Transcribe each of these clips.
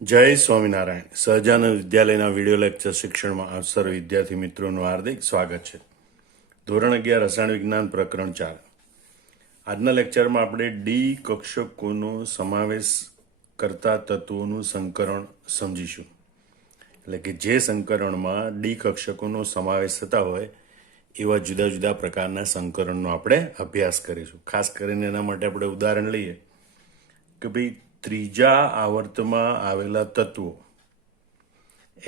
જય સ્વામિનારાયણ. સહજાનંદ વિદ્યાલયના video lecture શિક્ષણમાં આપ સર્વ વિદ્યાર્થી મિત્રોનું હાર્દિક સ્વાગત છે. ધોરણ 11 રસાયણ વિજ્ઞાન પ્રકરણ 4. આજના લેક્ચરમાં આપણે ડી કક્ષકોનો સમાવેશ કરતા તત્વોનું સંકરણ સમજીશું. એટલે કે જે સંકરણમાં ડી કક્ષકોનો સમાવેશ થતા હોય એવા જુદા જુદા પ્રકારના સંકરણનો આપણે અભ્યાસ કરીશું. ખાસ કરીને એના માટે આપણે ઉદાહરણ લઈએ કે ભાઈ ત્રીજા આવર્તમાં આવેલા તત્વો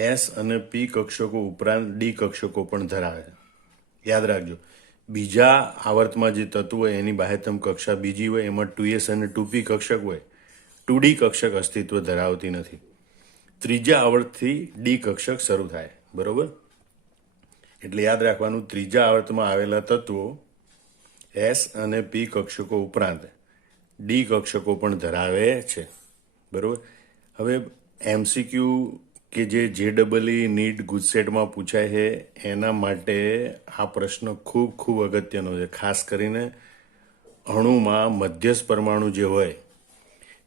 એસ અને પી કક્ષકો ઉપરાંત ડી કક્ષકો પણ ધરાવે છે. યાદ રાખજો, બીજા આવર્તમાં જે તત્વો હોય એની બાહ્યતમ કક્ષા બીજી હોય, એમાં 2s અને 2p કક્ષક હોય, 2d કક્ષક અસ્તિત્વ ધરાવતી નથી. ત્રીજા આવર્તથી ડી કક્ષક શરૂ થાય, બરોબર? એટલે યાદ રાખવાનું, ત્રીજા આવર્તમાં આવેલા તત્વો એસ અને પી કક્ષકો ઉપરાંત ડી કક્ષકો પણ ધરાવે છે, બરોબર? હવે એમસીક્યુ કે જે JEE નીટ ગુજસેટમાં પૂછાય છે એના માટે આ પ્રશ્ન ખૂબ ખૂબ અગત્યનો છે. ખાસ કરીને અણુમાં મધ્યસ્થ પરમાણુ જે હોય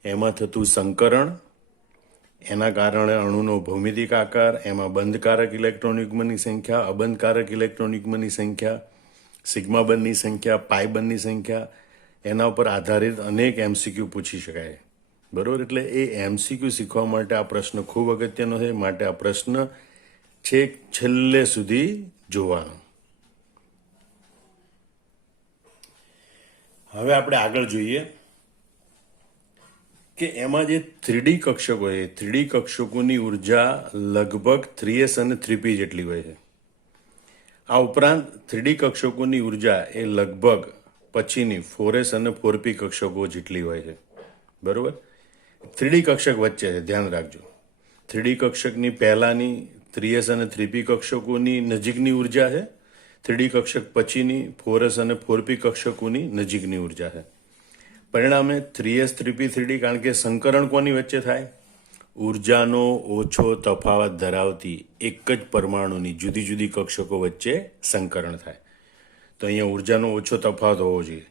એમાં થતું સંકરણ, એના કારણે અણુનો ભૌમિતિક આકાર, એમાં બંધકારક ઇલેક્ટ્રોન યુગ્મની સંખ્યા, અબંધકારક ઇલેક્ટ્રોન યુગ્મની સંખ્યા, સિગ્મા બંધની સંખ્યા, પાઈ બંધની સંખ્યા, એના ઉપર આધારિત અનેક એમસીક્યુ પૂછી શકાય, બરોબર? એટલે એ એમસીક્યુ શીખવા માટે આ પ્રશ્ન ખૂબ અગત્યનો છે. માટે આ પ્રશ્ન છેક છેલ્લે સુધી જોવાનો. હવે આપણે આગળ જોઈએ કે એમાં જે 3D કક્ષકો હોય, 3D કક્ષકોની ઉર્જા લગભગ 3s અને 3p જેટલી હોય છે. આ ઉપરાંત 3D કક્ષકોની ઉર્જા એ લગભગ પછીની 4s અને 4p કક્ષકો જેટલી હોય છે, બરોબર? 3D કક્ષક વચ્ચે છે, ધ્યાન રાખજો. 3D કક્ષકની પહેલાની 3s અને 3p કક્ષકોની નજીકની ઉર્જા છે, 3D કક્ષક પછીની 4s અને 4p કક્ષકોની નજીકની ઉર્જા છે. પરિણામે 3s 3p 3d, કારણ કે સંકરણ કોની વચ્ચે થાય? ઉર્જાનો ઓછો તફાવત ધરાવતી એક જ પરમાણુની જુદી જુદી કક્ષકો વચ્ચે સંકરણ થાય. તો અહીંયા ઉર્જાનો ઓછો તફાવત હોવો જોઈએ.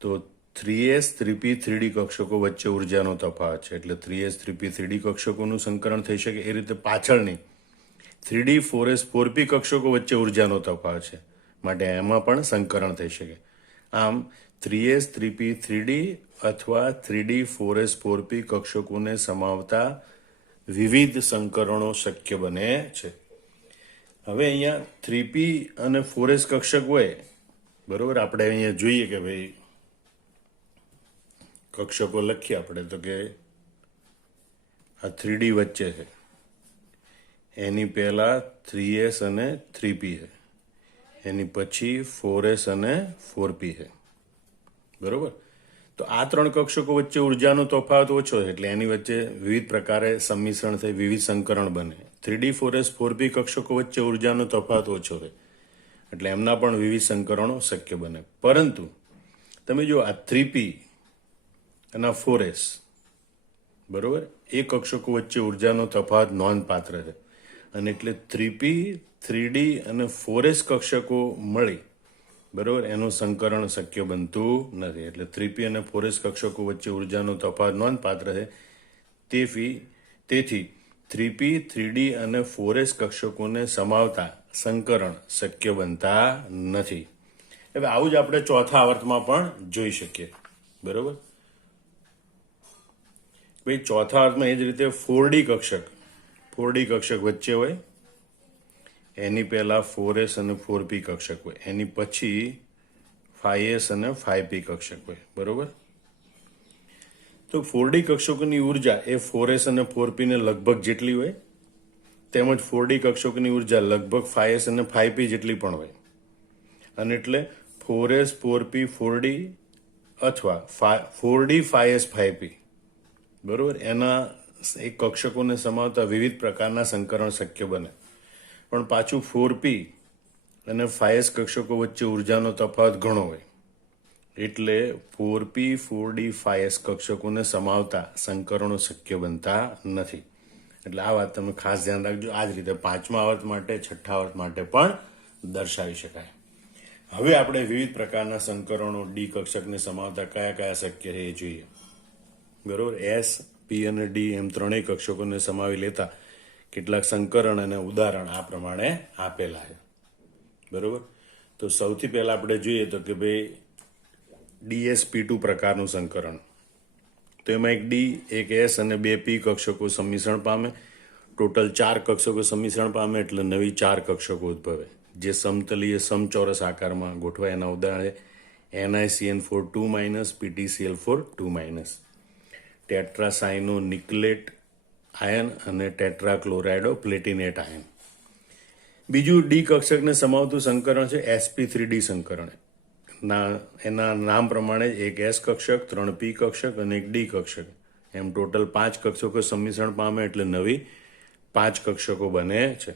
તો 3s 3p 3d કક્ષકો વચ્ચે ઉર્જાનો તફાવત છે, એટલે 3s 3p 3d કક્ષકોનું સંકરણ થઈ શકે. એ રીતે પાછળની 3d 4s 4p કક્ષકો વચ્ચે ઉર્જાનો તફાવત છે, માટે એમાં પણ સંકરણ થઈ શકે. આમ 3s 3p 3d અથવા 3d 4s 4p કક્ષકોને સમાવતા વિવિધ સંકરણો શક્ય બને છે. હવે અહીંયા 3p અને 4s કક્ષક હોય, બરોબર? આપણે અહીંયા જોઈએ કે ભાઈ કક્ષકો લખીએ આપણે, તો કે આ 3D વચ્ચે છે, એની પહેલા 3s અને 3p છે, એની પછી 4s અને 4p છે, બરોબર? તો આ ત્રણ કક્ષકો વચ્ચે ઉર્જાનો તફાવત ઓછો છે, એટલે એની વચ્ચે વિવિધ પ્રકારે સંમિશ્રણ થઈ વિવિધ સંકરણ બને. 3D 4s 4p કક્ષકો વચ્ચે ઉર્જાનો તફાવત ઓછો છે, એટલે એમના પણ વિવિધ સંકરણો શક્ય બને. પરંતુ તમે જો આ 3p અને 4s, બરોબર, એ કક્ષકો વચ્ચે ઉર્જાનો તફાવત નોંધપાત્ર છે, અને એટલે 3p 3d અને 4s કક્ષકો મળી, બરોબર, એનું સંકરણ શક્ય બનતું નથી. એટલે 3p અને 4s કક્ષકો વચ્ચે ઉર્જાનો તફાવત નોંધપાત્ર છે. તેથી 3p 3d અને 4s કક્ષકોને સમાવતા સંકરણ શક્ય બનતા નથી. હવે આવું જ આપણે ચોથા આવર્તમાં પણ જોઈ શકીએ, બરોબર? ભાઈ ચોથા આવર્તમાં એ જ રીતે 4d કક્ષક વચ્ચે હોય, એની પહેલા 4s અને 4p કક્ષક હોય, એની પછી 5s અને 5p કક્ષક હોય, બરોબર? તો 4d કક્ષકોની ઉર્જા એ 4s અને 4p ને લગભગ જેટલી હોય, તેમજ 4d કક્ષકોની ઉર્જા લગભગ 5s અને 5p જેટલી પણ હોય. અને એટલે 4s 4p 4d અથવા 4d 5s 5p, બરોબર, એના એક કક્ષકોને સમાવતા વિવિધ પ્રકારના સંકરણ શક્ય બને. પણ પાછું 4p અને 5s કક્ષકો વચ્ચે ઉર્જાનો તફાવત ઘણો હોય, એટલે 4p 4d 5s કક્ષકોને સમાવતા સંકરણો શક્ય બનતા નથી. એટલે આ વાત તમે ખાસ ધ્યાન રાખજો. આ જ રીતે પાંચમા આવર્ત માટે, છઠ્ઠા આવર્ત માટે પણ દર્શાવી શકાય. હવે આપણે વિવિધ પ્રકારના સંકરણો ડી કક્ષકને સમાવતા કયા કયા શક્ય છે એ જોઈએ, બરોબર? એસ પી અને ડી એમ ત્રણેય કક્ષકોને સમાવી લેતા કેટલાક સંકરણ અને ઉદાહરણ આ પ્રમાણે આપેલા છે. બરોબર. તો સૌથી પહેલા આપણે જોઈએ તો કે ભાઈ DsP2 પ્રકારનું સંકરણ. તો એમાં એક ડી, એક એસ અને બે પી કક્ષકો સંમિશ્રણ પામે. ટોટલ 4 કક્ષકો સંમિશ્રણ પામે એટલે નવી 4 કક્ષકો ઉદ્ભવે જે સમતલીય સમચોરસ આકારમાં ગોઠવાય. એના ઉદાહરણ છે NiCN4 2- PtCl4 2-, ટેટ્રાસાયનો નિકલેટ આયન અને ટેટ્રાક્લોરાઇડો પ્લેટિનેટ આયન. બીજું ડી કક્ષકને સમાવતું સંકરણ છે sp3d સંકરણ. એના નામ પ્રમાણે એક એસ કક્ષક, 3 પી કક્ષક અને એક ડી કક્ષક એમ ટોટલ 5 કક્ષકો સંમિશ્રણ પામે એટલે નવી 5 કક્ષકો બને છે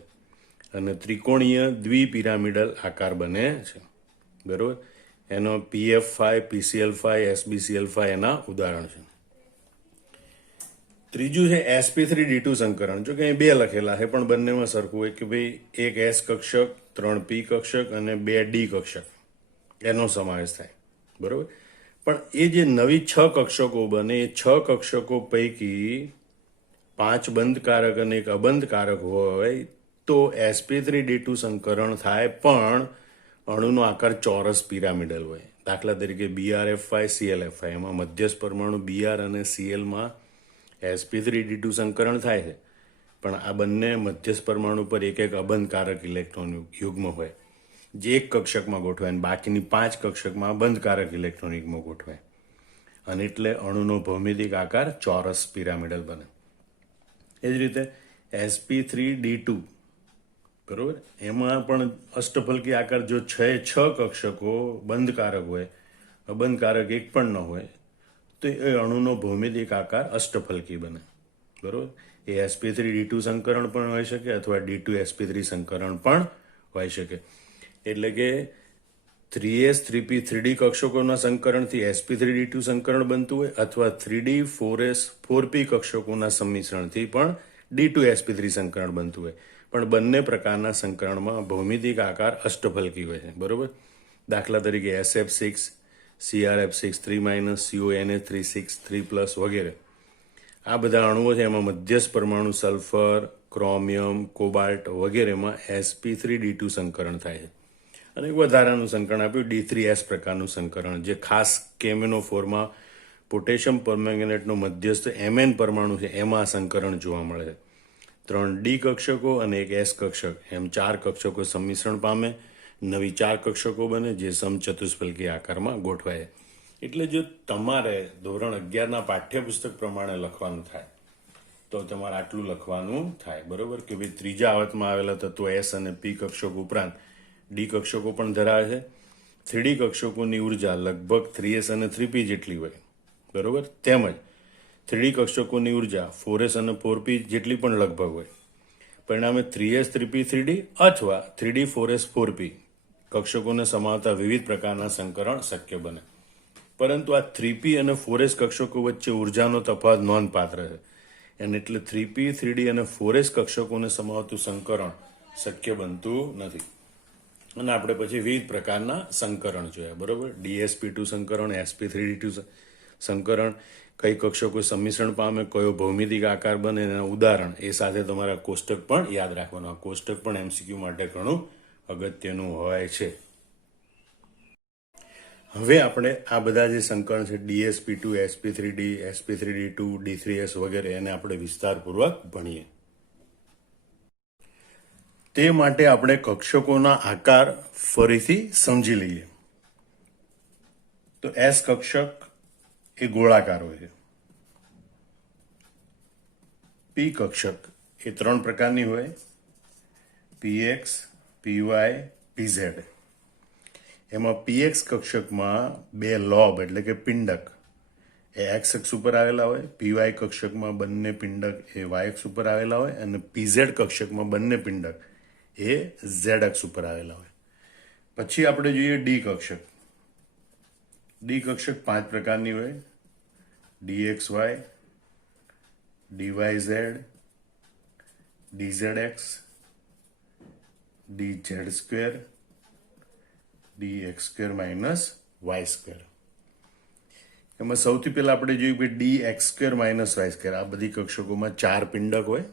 અને ત્રિકોણીય દ્વિપિરામિડલ આકાર બને છે. બરોબર. એનો PF5, PCl5, SbCl5 એના ઉદાહરણ છે. ત્રીજું છે sp3d2 સંકરણ. જો કે અહીં 2 લખેલા છે પણ બંનેમાં સરખું હોય કે ભાઈ એક એસ કક્ષક, 3 પી કક્ષક અને 2 ડી કક્ષક એનો સમાવેશ થાય. બરોબર. પણ એ જે નવી 6 કક્ષકો બને એ 6 કક્ષકો પૈકી 5 બંધકારક અને એક અબંધકારક હોય તો sp3d2 સંકરણ થાય પણ અણુનો આકાર ચોરસ પિરામિડલ હોય. દાખલા તરીકે BrF5, ClF5 એમાં મધ્યસ્થ પરમાણુ Br અને Clમાં sp3d2 સંકરણ થાય છે પણ આ બંને મધ્યસ્થ પરમાણુ પર એક એક અબંધકારક ઇલેક્ટ્રોન યુગ્મ હોય જે એક કક્ષકમાં ગોઠવાય અને બાકીની 5 કક્ષકમાં બંધકારક ઇલેક્ટ્રોન યુગ્મ ગોઠવાય અને એટલે અણુનો ભૌમિતિક આકાર ચોરસ પિરામિડલ બને. એ જ રીતે sp3d2 બરોબર એમાં પણ અષ્ટફલકી આકાર જો 6 કક્ષકો બંધકારક હોય, અબંધકારક એક પણ ન હોય તો એ અણુનો ભૌમિતિક આકાર અષ્ટફલકી બને. બરોબર. એ sp3d2 સંકરણ પણ હોઈ શકે અથવા d2sp3 સંકરણ પણ હોઈ શકે. એટલે કે 3s 3p 3d કક્ષકોના સંકરણથી sp3d2 સંકરણ બનતું હોય અથવા 3d 4s 4p કક્ષકોના સંમિશ્રણથી પણ d2sp3 સંકરણ બનતું હોય. પણ બંને પ્રકારના સંકરણમાં ભૌમિતિક આકાર અષ્ટફલકી હોય છે. બરોબર. દાખલા તરીકે SF6, CrF6 3-, CONH3 6 3+ વગેરે આ બધા અણુઓ છે એમાં મધ્યસ્થ પરમાણુ સલ્ફર, ક્રોમિયમ, કોબાલ્ટ વગેરેમાં sp3d2 સંકરણ થાય છે. અને એક વધારાનું સંકરણ આપ્યું D3s પ્રકારનું સંકરણ જે ખાસ કેમેનોફોરમાં પોટેશિયમ પરમેંગનેટનો મધ્યસ્થ Mn પરમાણુ છે એમાં આ સંકરણ જોવા મળે છે. 3 ડી કક્ષકો અને એક એસ કક્ષક એમ 4 કક્ષકો સંમિશ્રણ પામે, નવી 4 કક્ષકો બને જે સમચતુષ્ફલકી આકારમાં ગોઠવાય. એટલે જો તમારે ધોરણ 11ના પાઠ્યપુસ્તક પ્રમાણે લખવાનું થાય તો તમારે આટલું લખવાનું થાય. બરોબર. કે ભાઈ ત્રીજા આવતમાં આવેલા તત્વો એસ અને પી કક્ષકો ઉપરાંત ડી કક્ષકો પણ ધરાવે છે. 3D કક્ષકોની ઉર્જા લગભગ 3s અને 3p જેટલી હોય. બરોબર. તેમજ 3D કક્ષકોની ઉર્જા 4s અને 4p જેટલી પણ લગભગ હોય. પરિણામે 3s 3p 3d અથવા 3d 4s 4p કક્ષકોને સમાવતા વિવિધ પ્રકારના સંકરણ શક્ય બને. પરંતુ આ 3p અને 4s કક્ષકો વચ્ચે ઉર્જાનો તફાવત નોંધપાત્ર છે અને એટલે 3p 3d અને 4s કક્ષકોને સમાવતું સંકરણ શક્ય બનતું નથી. અને આપણે પછી વિવિધ પ્રકારના સંકરણ જોયા. બરોબર. DsP2 સંકરણ, sp3d2 સંકરણ, કઈ કક્ષકો સંમિશ્રણ પામે, કયો ભૌમિતિક આકાર બને એના ઉદાહરણ એ સાથે તમારા કોષ્ટક પણ યાદ રાખવાનું. આ કોષ્ટક પણ MCQ માટે ઘણું અગત્યનું હોય છે. હવે આપણે આ બધા જે સંકરણ છે DsP2, sp3d, sp3d2, D3s વગેરે એને આપણે વિસ્તારપૂર્વક ભણીએ. તે માટે આપણે કક્ષકોના આકાર ફરીથી સમજી લઈએ. તો એસ કક્ષક એ ગોળાકાર હોય છે. પી કક્ષક એ 3 પ્રકારની હોય, PX, PY, PZ. એમાં PX કક્ષકમાં 2 લોબ એટલે કે પિંડક એ x અક્ષ ઉપર આવેલા હોય, PY કક્ષકમાં બંને પિંડક એ y અક્ષ ઉપર આવેલા હોય અને PZ કક્ષકમાં બંને પિંડક એ z અક્ષ ઉપર આવેલા હોય. પછી આપણે જોઈએ ડી કક્ષક. ડી કક્ષક 5 પ્રકારની હોય, DXY, DYZ, DZX, DZ2, DX2 - Y2. એમાં સૌથી પહેલા આપણે જોયું કે d x square minus y square, આ બધી કક્ષકોમાં 4 પિંડક હોય.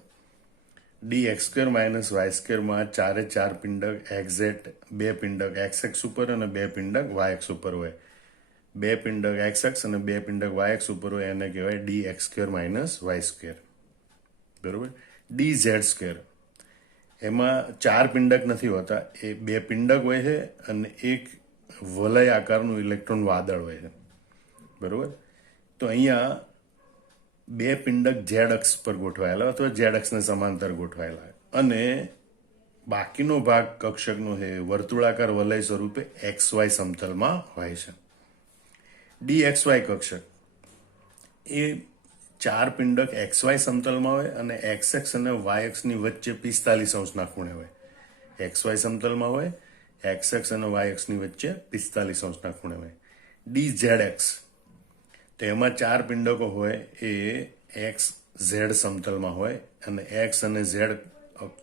D x square minus y સ્ક્વેરમાં ચારે 4 પિંડક એક્ઝેક્ટ 2 પિંડક એક્સ એક્સ ઉપર અને 2 પિંડક વાય એક્સ ઉપર હોય. 2 પિંડક એક્સ એક્સ અને 2 પિંડક વાય એક્સ ઉપર હોય એને કહેવાય d x square minus y square. બરોબર. ડી ઝેડ સ્ક્વેર, એમાં 4 પિંડક નથી હોતા, એ 2 પિંડક હોય છે અને એક વલય આકારનું ઇલેક્ટ્રોન વાદળ હોય છે. બરોબર. તો અહીંયા 2 પિંડક ઝેડ અક્ષ પર ગોઠવાયેલા અથવા ઝેડ અક્ષને સમાંતર ગોઠવાયેલા અને બાકીનો ભાગ કક્ષકનો છે વર્તુળાકાર વલય સ્વરૂપે એક્સ વાય સમતલમાં હોય છે. ડી એક્સ વાય કક્ષક એ 4 પિંડક એક્સ વાય સમતલમાં હોય અને એક્સ એક્સ અને વાય એક્સની વચ્ચે 45 ખૂણે હોય. એક્સ વાય સમતલમાં હોય, એક્સ એક્સ અને વાય એક્સની વચ્ચે 45 ખૂણે હોય. ડી ઝેડ એક્સ, તો એમાં 4 પિંડકો હોય એ એક્સ ઝેડ સમતલમાં હોય અને એક્સ અને ઝેડ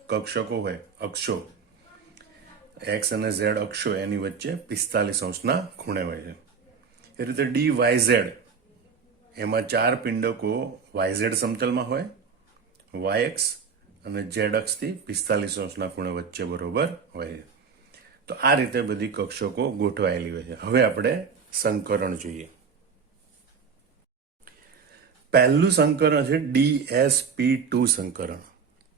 કક્ષકો હોય, અક્ષો એક્સ અને ઝેડ અક્ષો એની વચ્ચે 45 ખૂણે હોય છે. એ રીતે ડી વાય ઝેડ, એમાં 4 પિંડકો વાય ઝેડ સમતલમાં હોય, વાય એક્સ અને ઝેડ અક્ષથી 45 ખૂણે વચ્ચે બરોબર હોય છે. તો આ રીતે બધી કક્ષકો ગોઠવાયેલી હોય છે. હવે આપણે સંકરણ જોઈએ. પહેલું સંકરણ છે DsP2 સંકરણ.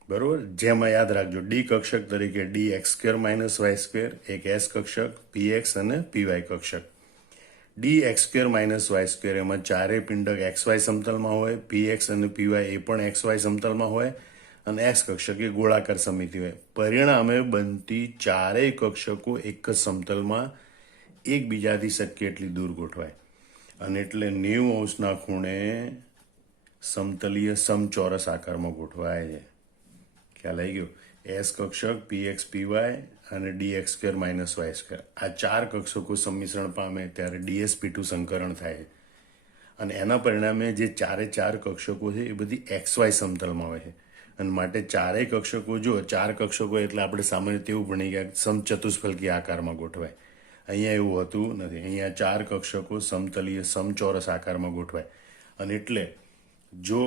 બરોબર. જેમાં યાદ રાખજો ડી કક્ષક તરીકે d x square minus y square, એક એસ કક્ષક પીએક્સ અને પીવાય કક્ષક. D x square minus y square, એમાં ચારેય પિંડક એક્સ વાય સમતલમાં હોય, પીએક્સ અને પીવાય એ પણ એક્સ વાય સમતલમાં હોય અને એક્સ કક્ષક એ ગોળાકાર સમિતિ હોય. પરિણામે બનતી ચારેય કક્ષકો એક જ સમતલમાં એકબીજાથી શક્ય એટલી દૂર ગોઠવાય અને એટલે 90 ખૂણે સમતલીય સમચોરસ આકારમાં ગોઠવાય છે. ખ્યાલ આવી ગયો? એસ કક્ષક, પીએક્સ પીવાય અને d x square minus y square, આ 4 કક્ષકો સંમિશ્રણ પામે ત્યારે DsP2 સંકરણ થાય અને એના પરિણામે જે 4 કક્ષકો છે એ બધી એક્સ વાય સમતલમાં હોય છે અને માટે ચારેય કક્ષકો, જો 4 કક્ષકો એટલે આપણે સામાન્ય રીતે એવું ભણી ગયા સમચતુષ્ફલકી આકારમાં ગોઠવાય. અહીંયા એવું હોતું નથી. અહીંયા 4 કક્ષકો સમતલીય સમચોરસ આકારમાં ગોઠવાય અને એટલે જો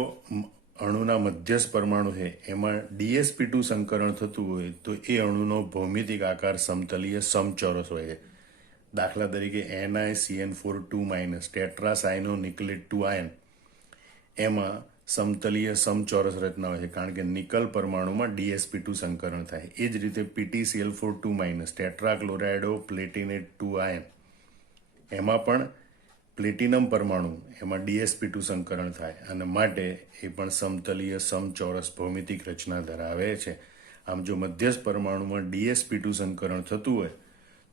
અણુના મધ્યસ્થ પરમાણુ છે એમાં DsP2 સંકરણ થતું હોય તો એ અણુનો ભૌમિતિક આકાર સમતલીય સમચોરસ હોય છે. દાખલા તરીકે NiCN4 ટેટ્રાસાયનો નિકલેટ 2 આયન, એમાં સમતલીય સમચોરસ રચના હોય છે કારણ કે નિકલ પરમાણુમાં DsP2 સંકરણ થાય. એ જ રીતે PtCl4 ટેટ્રાક્લોરાઇડો પ્લેટિનેટ 2 આયન, એમાં પણ પ્લેટિનમ પરમાણુ એમાં DsP2 સંકરણ થાય અને માટે એ પણ સમતલીય સમચોરસ ભૌમિતિક રચના ધરાવે છે. આમ જો મધ્યસ્થ પરમાણુમાં DsP2 સંકરણ થતું હોય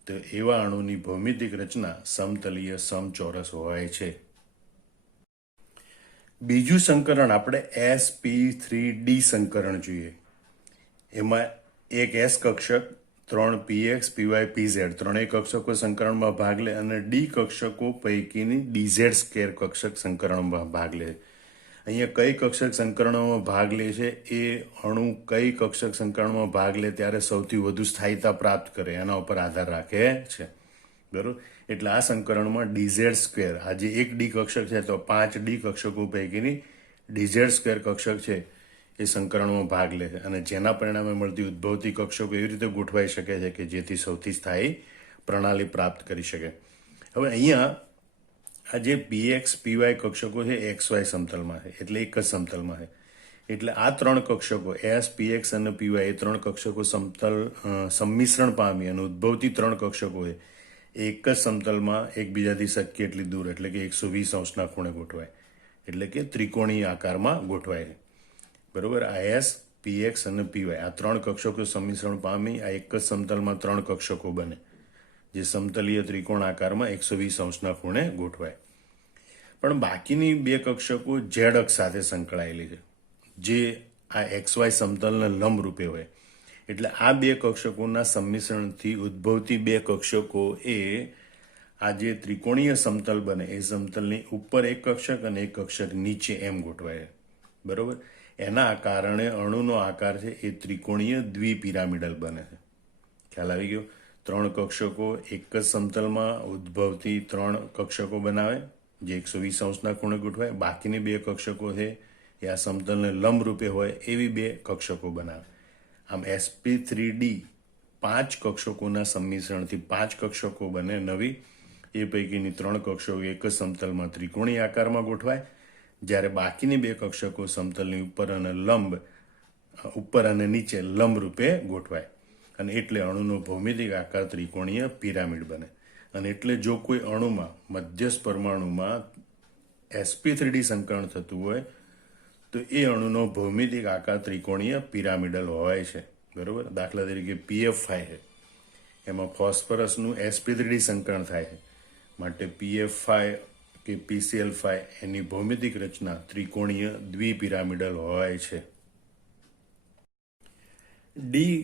તો એવા અણુની ભૌમિતિક રચના સમતલીય સમચોરસ હોય છે. બીજું સંકરણ આપણે sp3d સંકરણ જોઈએ. એમાં એક એસ કક્ષક, 3 પીએક્સ પીવાય પીઝેડ ત્રણેય કક્ષકો સંકરણમાં ભાગ લે અને ડી કક્ષકો પૈકીની ડીઝેડ સ્કેર કક્ષક સંકરણમાં ભાગ લે. અહીંયા કઈ કક્ષક સંકરણમાં ભાગ લે છે એ અણુ કઈ કક્ષક સંકરણમાં ભાગ લે ત્યારે સૌથી વધુ સ્થાયીતા પ્રાપ્ત કરે એના ઉપર આધાર રાખે છે. બરોબર. એટલે આ સંકરણમાં ડીઝેડ સ્ક્વેર, આ જે એક ડી કક્ષક છે તો 5 ડી કક્ષકો પૈકીની ડીઝેડ સ્ક્વેર કક્ષક છે એ સંકરણમાં ભાગ લે છે અને જેના પરિણામે મળતી ઉદ્ભવતી કક્ષકો એવી રીતે ગોઠવાઈ શકે છે કે જેથી સૌથી સ્થાયી પ્રણાલી પ્રાપ્ત કરી શકે. હવે અહીંયા આ જે પીએક્સ પીવાય કક્ષકો છે એક્સ વાય સમતલમાં છે એટલે એક જ સમતલમાં છે. એટલે આ 3 કક્ષકો એસ, પીએક્સ અને પીવાય એ 3 કક્ષકો સંમિશ્રણ પામી અને ઉદ્ભવતી 3 કક્ષકો છે એક જ સમતલમાં એકબીજાથી શક્ય એટલી દૂર એટલે કે 120 ખૂણે ગોઠવાય એટલે કે ત્રિકોણીય આકારમાં ગોઠવાય છે. બરોબર. આ એસ, પીએક્સ અને પીવાય આ 3 કક્ષકો સંમિશ્રણ પામી આ એક જ સમતલમાં 3 કક્ષકો બને જે સમતલીય ત્રિકોણ આકારમાં 120 ખૂણે ગોઠવાય. પણ બાકીની 2 કક્ષકો ઝેડ અક્ષ સાથે સંકળાયેલી છે જે આ એક્સ વાય સમતલને લંબ રૂપે હોય. એટલે આ 2 કક્ષકોના સંમિશ્રણથી ઉદ્ભવતી 2 કક્ષકો એ આ જે ત્રિકોણીય સમતલ બને એ સમતલની ઉપર એક કક્ષક અને એક કક્ષક નીચે એમ ગોઠવાય. બરોબર. એના કારણે અણુનો આકાર છે એ ત્રિકોણીય દ્વિપિરામિડલ બને છે. ખ્યાલ આવી ગયો? 3 કક્ષકો એક જ સમતલમાં ઉદ્ભવતી 3 કક્ષકો બનાવે જે 120 ખૂણે ગોઠવાય. બાકીની બે કક્ષકો છે એ આ સમતલને લંબ રૂપે હોય એવી બે કક્ષકો બનાવે. આમ SP3D 5 કક્ષકોના સંમિશ્રણથી 5 કક્ષકો બને નવી. એ પૈકીની 3 કક્ષકો એક જ સમતલમાં ત્રિકોણીય આકારમાં ગોઠવાય, જ્યારે બાકીની બે કક્ષકો સમતલની ઉપર અને નીચે લંબ રૂપે ગોઠવાય. અને એટલે અણુનો ભૌમિતિક આકાર ત્રિકોણીય પિરામિડ બને. અને એટલે જો કોઈ અણુમાં મધ્યસ્થ પરમાણુમાં SP3D સંકરણ થતું હોય તો એ અણુનો ભૌમિતિક આકાર ત્રિકોણીય પિરામિડલ હોય છે. બરોબર. દાખલા તરીકે PF5 છે, એમાં ફોસ્ફરસનું SP3D સંકરણ થાય છે, માટે PF5 કે PCl5 એની ભૌમિતિક રચના ત્રિકોણીય દ્વિપિરામિડલ હોય છે. ડી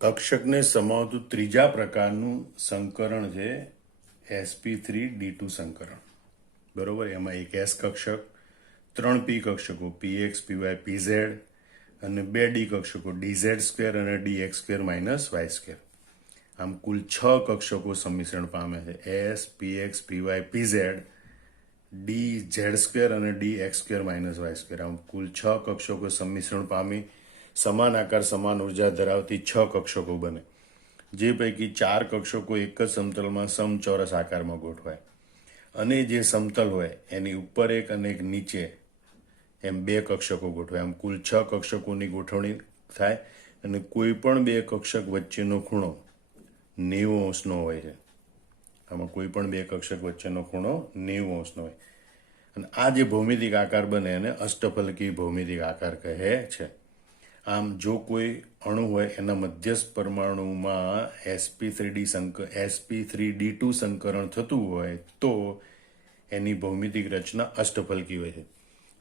કક્ષકને સમાવતું ત્રીજા પ્રકારનું સંકરણ છે SP3D2 સંકરણ. બરોબર. એમાં એક S કક્ષક, 3 P કક્ષકો PX, PY, PZ અને 2 D કક્ષકો DZ² અને DX² - Y². આમ કુલ 6 કક્ષકો સંમિશ્રણ પામે છે. S, PX, PY, PZ, DZ² અને DX² - Y². આમ કુલ 6 કક્ષકો સંમિશ્રણ પામી સમાન આકાર સમાન ઉર્જા ધરાવતી 6 કક્ષકો બને, જે પૈકી 4 કક્ષકો એક જ સમતલમાં સમચોરસ આકારમાં ગોઠવાય. અને જે સમતલ હોય એની ઉપર એક અને એક નીચે એમ 2 કક્ષકો ગોઠવાય. આમ કુલ 6 કક્ષકોની ગોઠવણી થાય અને કોઈ પણ બે કક્ષક વચ્ચેનો ખૂણો 90° હોય છે. આમાં કોઈ પણ બે કક્ષક વચ્ચેનો ખૂણો 90° હોય. અને આ જે ભૌમિતિક આકાર બને એને અષ્ટફલકી ભૌમિતિક આકાર કહે છે. આમ જો કોઈ અણુ હોય એના મધ્યસ્થ પરમાણુમાં SP3D2 સંકરણ થતું હોય તો એની ભૌમિતિક રચના અષ્ટફલકી હોય છે.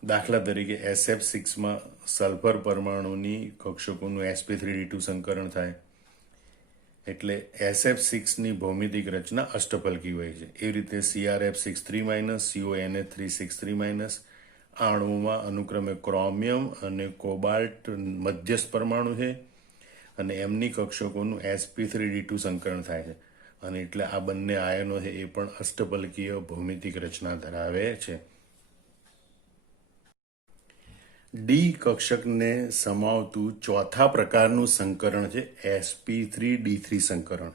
દાખલા તરીકે SF6માં સલ્ફર પરમાણુની કક્ષકોનું SP3D2 સંકરણ થાય, એટલે SF6ની ભૌમિતિક રચના અષ્ટફલકી હોય છે. એ રીતે CrF63-, CONH363-, આ અણુઓમાં અનુક્રમે ક્રોમિયમ અને કોબાલ્ટ મધ્યસ્થ પરમાણુ છે અને એમની કક્ષકોનું SP3D2 સંકરણ થાય છે. અને એટલે આ બંને આયનો છે એ પણ અષ્ટફલકીય ભૌમિતિક રચના ધરાવે છે. ડી કક્ષકને સમાવતું ચોથા પ્રકારનું સંકરણ છે SP3D3 સંકરણ.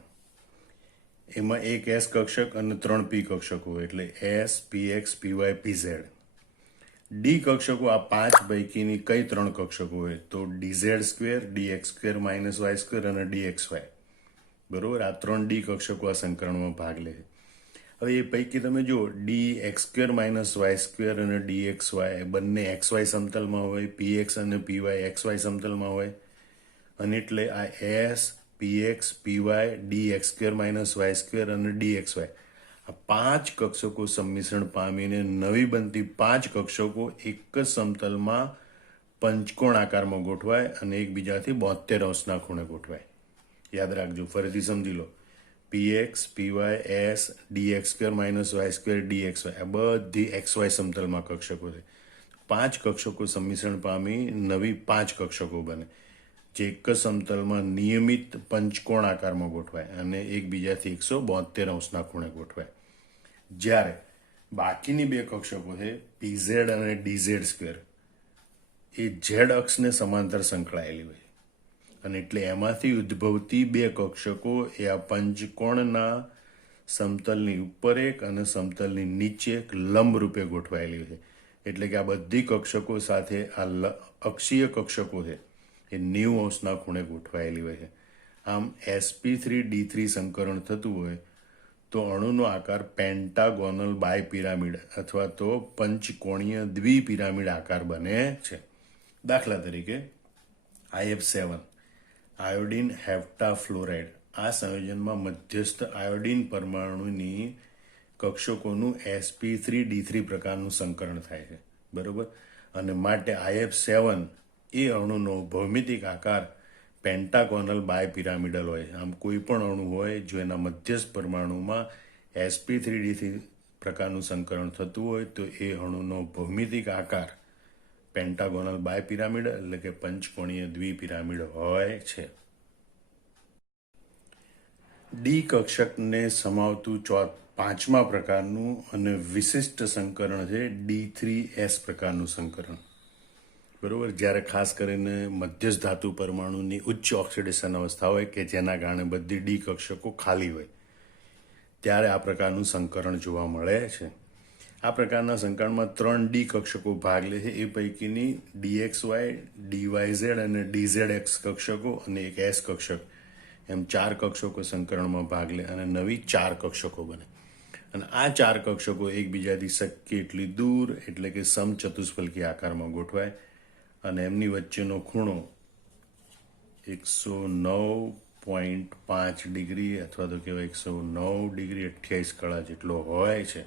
એમાં એક S કક્ષક અને 3 P કક્ષકો એટલે S, PX, PY, PZ. D કક્ષકો આ 5 પૈકીની કઈ 3 કક્ષકો હોય તો DZ², DX² - Y² અને DXY. બરોબર. આ 3 ડી કક્ષકો આ સંકરણમાં ભાગ લે છે. હવે એ પૈકી તમે જુઓ DX² - Y² અને DXY બંને XY સમતલમાં હોય, PX અને PY XY સમતલમાં હોય. અને એટલે આ S, PX, PY, DX² - Y² અને DXY આ 5 કક્ષકો સંમિશ્રણ પામીને નવી બનતી 5 કક્ષકો એક જ સમતલમાં પંચકોણ આકારમાં ગોઠવાય અને એકબીજાથી 72° ખૂણે ગોઠવાય. યાદ રાખજો, ફરીથી સમજી લો. PX, PY, S, DX² - Y² DXY આ બધી XY સમતલમાં કક્ષકો છે. 5 કક્ષકો સંમિશ્રણ પામી નવી 5 કક્ષકો બને, જે એક જ સમતલમાં નિયમિત પંચકોણ આકારમાં ગોઠવાય અને એકબીજાથી 172° ખૂણે ગોઠવાય. જ્યારે બાકીની બે કક્ષકો છે PZ અને DZ² એ Z અક્ષને સમાંતર સંકળાયેલી હોય અને એટલે એમાંથી ઉદ્ભવતી બે કક્ષકો એ આ પંચકોણના સમતલની ઉપર એક અને સમતલની નીચે એક લંબ રૂપે ગોઠવાયેલી હોય છે. એટલે કે આ બધી કક્ષકો સાથે આ અક્ષીય કક્ષકો છે એ 90° ખૂણે ગોઠવાયેલી હોય છે. આમ SP3D3 સંકરણ થતું હોય તો અણુનો આકાર પેન્ટાગોનલ બાયપિરામિડ અથવા તો પંચકોણીય દ્વિપિરામિડ આકાર બને છે. દાખલા તરીકે IF7 આયોડિન હેપ્ટાફ્લોરાઇડ આ સંયોજનમાં મધ્યસ્થ આયોડિન પરમાણુની કક્ષકોનું SP3D3 પ્રકારનું સંકરણ થાય છે. બરોબર. અને માટે IF7 એ અણુનો ભૌમિતિક આકાર પેન્ટાગોનલ બાયપિરામિડલ હોય. આમ કોઈ પણ અણુ હોય જો એના મધ્યસ્થ પરમાણુમાં SP3D3 પ્રકારનું સંકરણ થતું હોય તો એ અણુનો ભૌમિતિક આકાર પેન્ટાગોનલ બાયપિરામિડ એટલે કે પંચકોણીય દ્વિપિરામિડ હોય છે. ડી કક્ષકને સમાવતું પાંચમા પ્રકારનું અને વિશિષ્ટ સંકરણ છે D3S પ્રકારનું સંકરણ. બરોબર. જ્યારે ખાસ કરીને મધ્યસ્થ ધાતુ પરમાણુની ઉચ્ચ ઓક્સિડેશન અવસ્થા હોય કે જેના કારણે બધી ડી કક્ષકો ખાલી હોય ત્યારે આ પ્રકારનું સંકરણ જોવા મળે છે. આ પ્રકારના સંકરણમાં 3 ડી કક્ષકો ભાગ લે છે. એ પૈકીની DXY, DYZ અને DZX કક્ષકો અને એક S કક્ષક એમ 4 કક્ષકો સંકરણમાં ભાગ લે અને નવી 4 કક્ષકો બને. અને આ 4 કક્ષકો એકબીજાથી શક્ય એટલી દૂર એટલે કે સમચતુષ્ફલકી આકારમાં ગોઠવાય અને એમની વચ્ચેનો ખૂણો 109.5 ડિગ્રી અથવા તો કહેવાય 109 ડિગ્રી 28 કળા જેટલો હોય છે.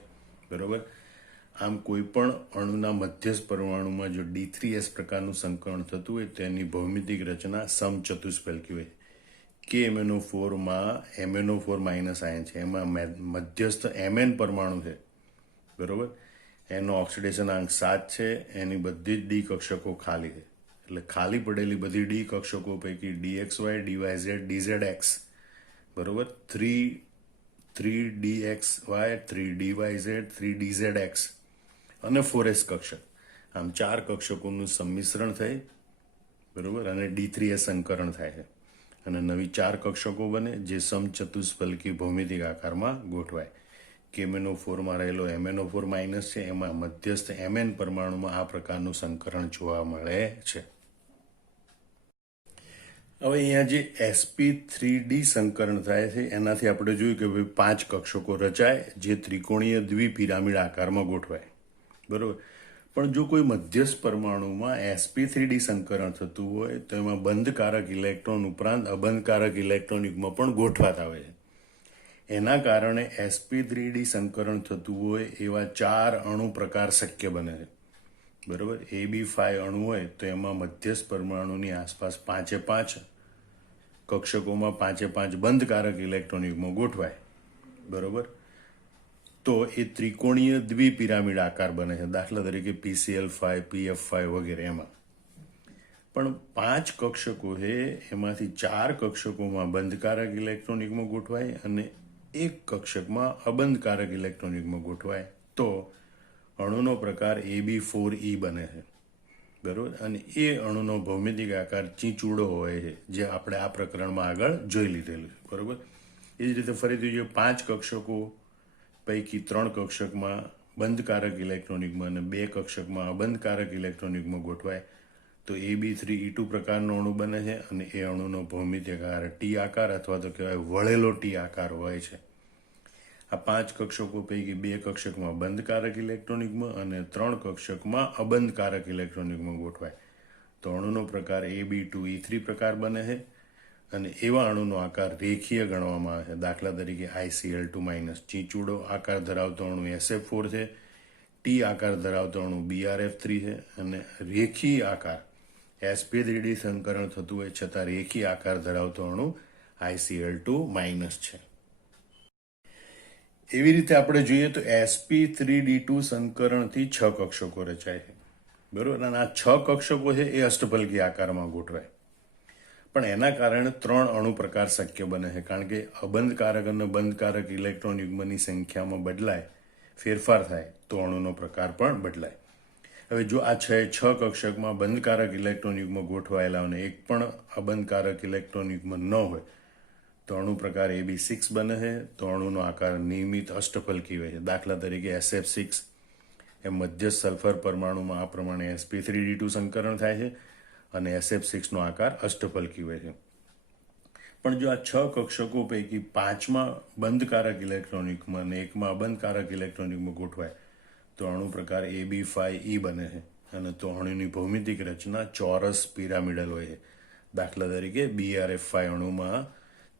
બરોબર. આમ કોઈ પણ અણુના મધ્યસ્થ પરમાણુમાં જો D3S પ્રકારનું સંકરણ થતું હોય તેની ભૌમિતિક રચના સમચતુષ્ફલકી હોય. KMnO4માં MnO4 માઇનસ આયન છે, એમાં મધ્યસ્થ Mn પરમાણુ છે. બરોબર. એનો ઓક્સિડેશન અંક 7 છે. એની બધી જ ડી કક્ષકો ખાલી છે. એટલે ખાલી પડેલી બધી ડી કક્ષકો પૈકી DXY, DYZ, DZX બરોબર 3DXY, 3DYZ, 3DZX અને 4S કક્ષક આમ 4 કક્ષકોનું સંમિશ્રણ થઈ બરોબર અને D3S સંકરણ થાય છે અને નવી 4 કક્ષકો બને જે સમચતુષ્ફલકી ભૌમિતિક આકારમાં ગોઠવાય. KMnO4માં રહેલો MnO4 માઇનસ છે, એમાં મધ્યસ્થ Mn પરમાણુમાં આ પ્રકારનું સંકરણ જોવા મળે છે. હવે અહીંયા જે sp3d સંકરણ થાય છે એનાથી આપણે જોયું કે ભાઈ 5 કક્ષકો રચાય જે ત્રિકોણીય દ્વિપિરામિડ આકારમાં ગોઠવાય. બરોબર. પણ જો કોઈ મધ્યસ્થ પરમાણુમાં sp3d સંકરણ થતું હોય તો એમાં બંધકારક ઇલેક્ટ્રોન ઉપરાંત અબંધકારક ઇલેક્ટ્રોન યુગ્મ પણ ગોઠવાતા હોય છે. એના કારણે sp3d સંકરણ થતું હોય એવા 4 અણુ પ્રકાર શક્ય બને છે. બરોબર. AB5 અણુ હોય તો એમાં મધ્યસ્થ પરમાણુની આસપાસ 5 કક્ષકોમાં 5 બંધકારક ઇલેક્ટ્રોન યુગ્મ ગોઠવાય. બરોબર. તો એ ત્રિકોણીય દ્વિપિરામિડ આકાર બને છે. દાખલા તરીકે PCl5, PF5 વગેરે એમાં. પણ 5 કક્ષકો છે એમાંથી 4 કક્ષકોમાં બંધકારક ઇલેક્ટ્રોન યુગ્મ ગોઠવાય અને એક કક્ષકમાં અબંધકારક ઇલેક્ટ્રોન યુગ્મ ગોઠવાય તો અણુનો પ્રકાર AB4E બને છે. બરોબર. અને એ અણુનો ભૌમિતિક આકાર ચીંચુડો હોય છે જે આપણે આ પ્રકરણમાં આગળ જોઈ લીધેલું છે. બરોબર. એ જ રીતે ફરીથી જો 5 કક્ષકો પૈકી 3 કક્ષકમાં બંધકારક ઇલેક્ટ્રોન યુગ્મ અને 2 કક્ષકમાં અબંધકારક ઇલેક્ટ્રોન યુગ્મ ગોઠવાય તો AB3E2 પ્રકારનો અણુ બને છે અને એ અણુનો ભૌમિતિક આકાર ટી આકાર અથવા તો કહેવાય વળેલો ટી આકાર હોય છે. આ 5 કક્ષકો પૈકી 2 કક્ષકમાં બંધકારક ઇલેક્ટ્રોન યુગ્મ અને 3 કક્ષકમાં અબંધકારક ઇલેક્ટ્રોન યુગ્મ ગોઠવાય તો અણુનો પ્રકાર AB2E3 પ્રકાર બને છે અને એવા અણુનો આકાર રેખીય ગણવામાં આવે છે. દાખલા તરીકે ICl2- ચીંચુડો આકાર ધરાવતો અણુ SF4 છે, ટી આકાર ધરાવતો અણુ BRF3 છે અને રેખીય આકાર sp3d સંકરણ થતું હોય છતાં રેખીય આકાર ધરાવતો અણુ ICl2- છે. એવી રીતે આપણે જોઈએ તો sp3d2 સંકરણથી 6 કક્ષકો રચાય છે. બરોબર. અને આ 6 કક્ષકો છે એ અષ્ટફલકી આકારમાં ગોઠવાય. પણ એના કારણે 3 અણુ પ્રકાર શક્ય બને છે કારણ કે અબંધકારક અને બંધકારક ઇલેક્ટ્રોન યુગ્મની સંખ્યામાં બદલાય ફેરફાર થાય તો અણુનો પ્રકાર પણ બદલાય. હવે જો આ 6 કક્ષકમાં બંધકારક ઇલેક્ટ્રોન યુગ્મ ગોઠવાયેલા અને એક પણ અબંધકારક ઇલેક્ટ્રોન યુગ્મ ન હોય તો અણુ પ્રકાર AB6 બને છે. તો અણુનો આકાર નિયમિત અષ્ટફલકી હોય છે. દાખલા તરીકે SF6 એમ મધ્યસ્થ સલ્ફર પરમાણુમાં આ પ્રમાણે sp3d2 સંકરણ થાય છે અને SF6નો આકાર અષ્ટફલકી હોય છે. પણ જો આ 6 કક્ષકો પૈકી 5માં બંધકારક ઇલેક્ટ્રોન યુગ્મ અને 1માં અબંધકારક ઇલેક્ટ્રોન યુગ્મ ગોઠવાય તો અણુ પ્રકાર AB5E બને છે અને તો અણુની ભૌમિતિક રચના ચોરસ પિરામિડલ હોય છે. દાખલા તરીકે BRF5 અણુમાં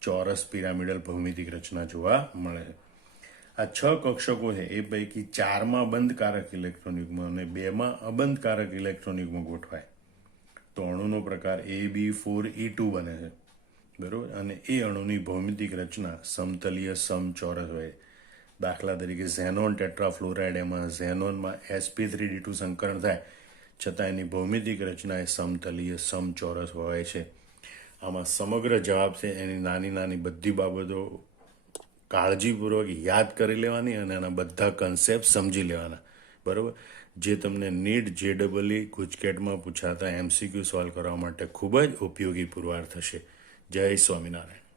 ચોરસ પિરામિડલ ભૌમિતિક રચના જોવા મળે છે. આ 6 કક્ષકો છે એ પૈકી 4માં બંધકારક ઇલેક્ટ્રોન યુગ્મ અને 2માં અબંધકારક ઇલેક્ટ્રોન યુગ્મ ગોઠવાય તો અણુનો પ્રકાર AB4E2 બને છે. બરોબર. અને એ અણુની ભૌમિતિક રચના સમતલીય સમચોરસ હોય. દાખલા તરીકે ઝેનોન ટેટ્રાફ્લોરાઇડ એમાં ઝેનોનમાં sp3d2 સંકરણ થાય છતાં એની ભૌમિતિક રચના એ સમતલીય સમચોરસ હોય છે. આમાં સમગ્ર જવાબ છે એની નાની નાની બધી બાબતો કાળજીપૂર્વક યાદ કરી લેવાની અને એના બધા કન્સેપ્ટ સમજી લેવાના, બરાબર, જે તમને નીટ JEE ગુજકેટમાં પૂછાતા MCQ સોલ્વ કરવા માટે ખૂબ જ ઉપયોગી પુરવાર થશે. જય સ્વામિનારાયણ.